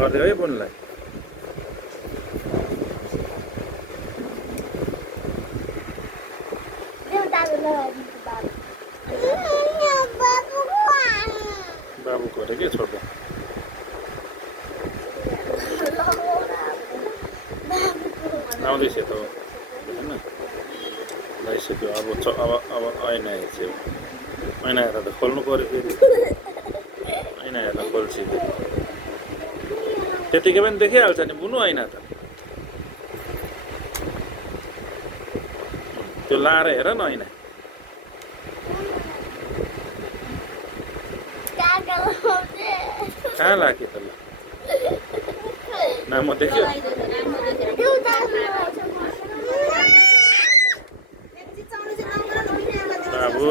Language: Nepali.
गर्दै है बुनलाई बाबुको अरे के छोड्दा आउँदैछ त होइन लगाइसक्यो अब ऐना हेर्छु ऐना हेरेर त खोल्नु पऱ्यो फेरि ऐना हेरेर खोल्छु त्यतिकै पनि देखिहाल्छ नि बुनु ऐना त त्यो लाएर हेर न ऐना कहाँ लाग्यो त ल नाम देख्यो बाबु